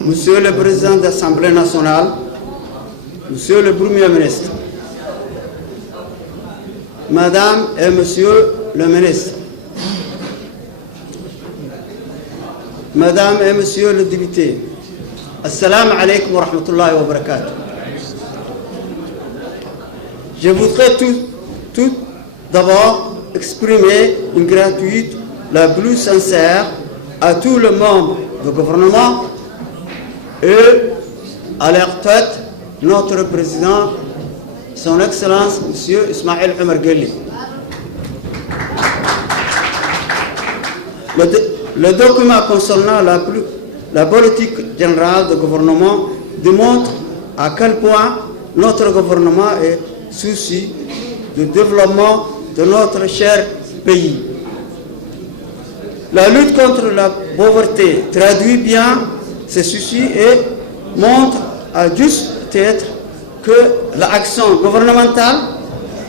Monsieur le Président de l'Assemblée nationale, Monsieur le Premier ministre, Madame et Monsieur le ministre, Madame et Monsieur le député, Assalamu alaikum wa rahmatullahi wa barakatuh. Je voudrais tout d'abord exprimer une gratitude la plus sincère à tous les membres du gouvernement et à leur tête, notre président, son Excellence, M. Ismaël Omar Guelleh. Le document concernant la politique générale du gouvernement démontre à quel point notre gouvernement est soucieux du développement de notre cher pays. La lutte contre la pauvreté traduit bien ces soucis et montre à juste titre que l'action gouvernementale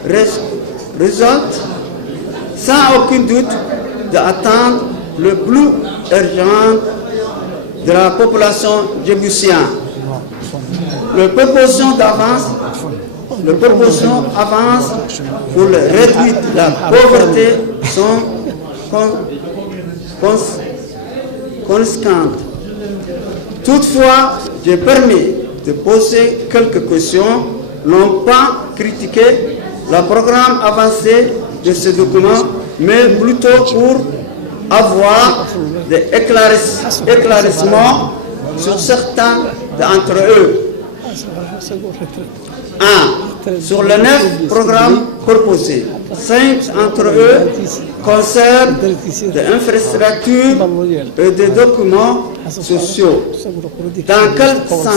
résulte sans aucun doute d'atteindre le plus urgent de la population djiboutienne. Le proposition avance pour le réduire la pauvreté sont conséquentes. Toutefois, je permets de poser quelques questions, non pas critiquer le programme avancé de ce document, mais plutôt pour avoir des éclaircissements sur certains d'entre eux. 1. Sur les 9 programmes proposés, 5 entre eux concernent des infrastructures et des documents sociaux. Dans quel sens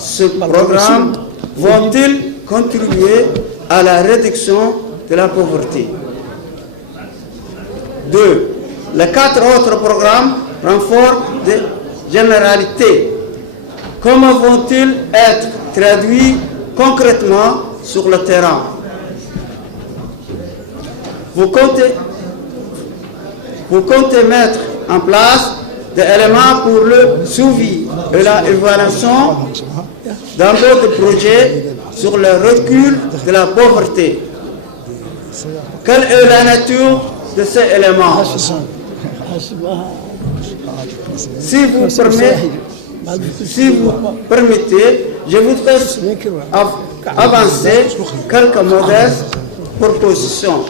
ce programme vont-ils contribuer à la réduction de la pauvreté? 2. Les 4 autres programmes renforcent des généralités. Comment vont-ils être traduits concrètement sur le terrain? Vous comptez mettre en place des éléments pour le suivi et l'évaluation dans votre projet sur le recul de la pauvreté. Quelle est la nature de ces éléments? Si vous permettez, je voudrais avancer quelques modestes propositions.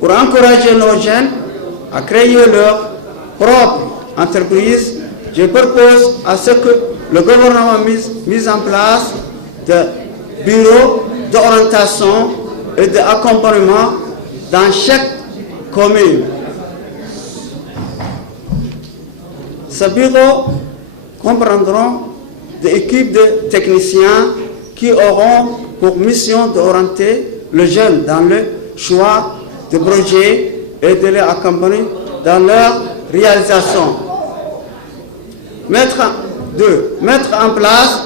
Pour encourager nos jeunes à créer leur propre entreprise, je propose à ce que le gouvernement mise en place des bureaux d'orientation et d'accompagnement dans chaque commune. Ces bureaux comprendront des équipes de techniciens qui auront pour mission d'orienter les jeunes dans le choix de projets et de les accompagner dans leur réalisation. Mettre en place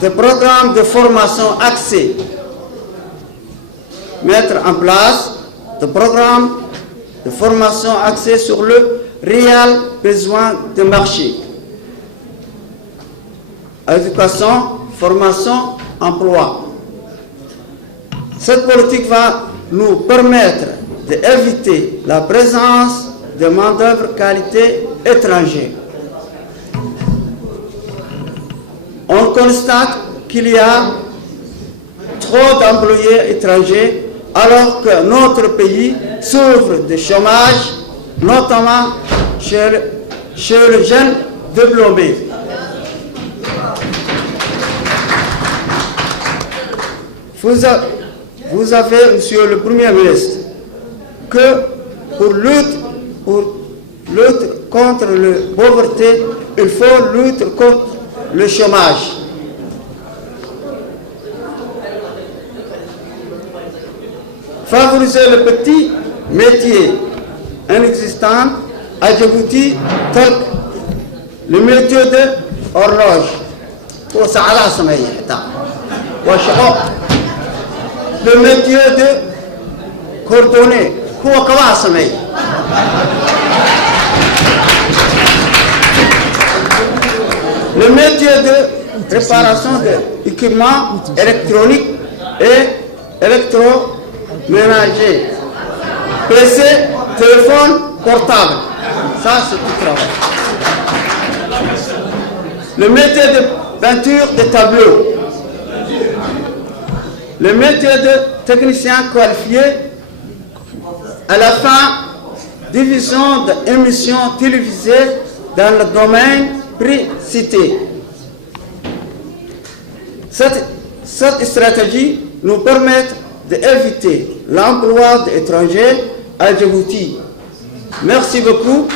des programmes de formation axés. Mettre en place des programmes de formation axés sur le réel besoin de marché. Éducation, formation, emploi. Cette politique va nous permettre d'éviter la présence de main-d'œuvre qualité étrangère. On constate qu'il y a trop d'employés étrangers alors que notre pays souffre de chômage, notamment chez les jeunes diplômés. Vous avez, Monsieur le Premier ministre, que pour lutter contre la pauvreté, il faut lutter contre le chômage. Favoriser les petits métiers inexistants à Djibouti, tels que le métier de horloge. le métier de coordonner. Le métier de réparation d'équipements électroniques et électroménagers. PC, téléphone, portable. Ça, c'est tout travail. Le métier de peinture de tableaux. Le métier de technicien qualifié. À la fin, division d'émissions télévisées dans le domaine précité. Cette stratégie nous permet d'éviter l'emploi d'étrangers à Djibouti. Merci beaucoup.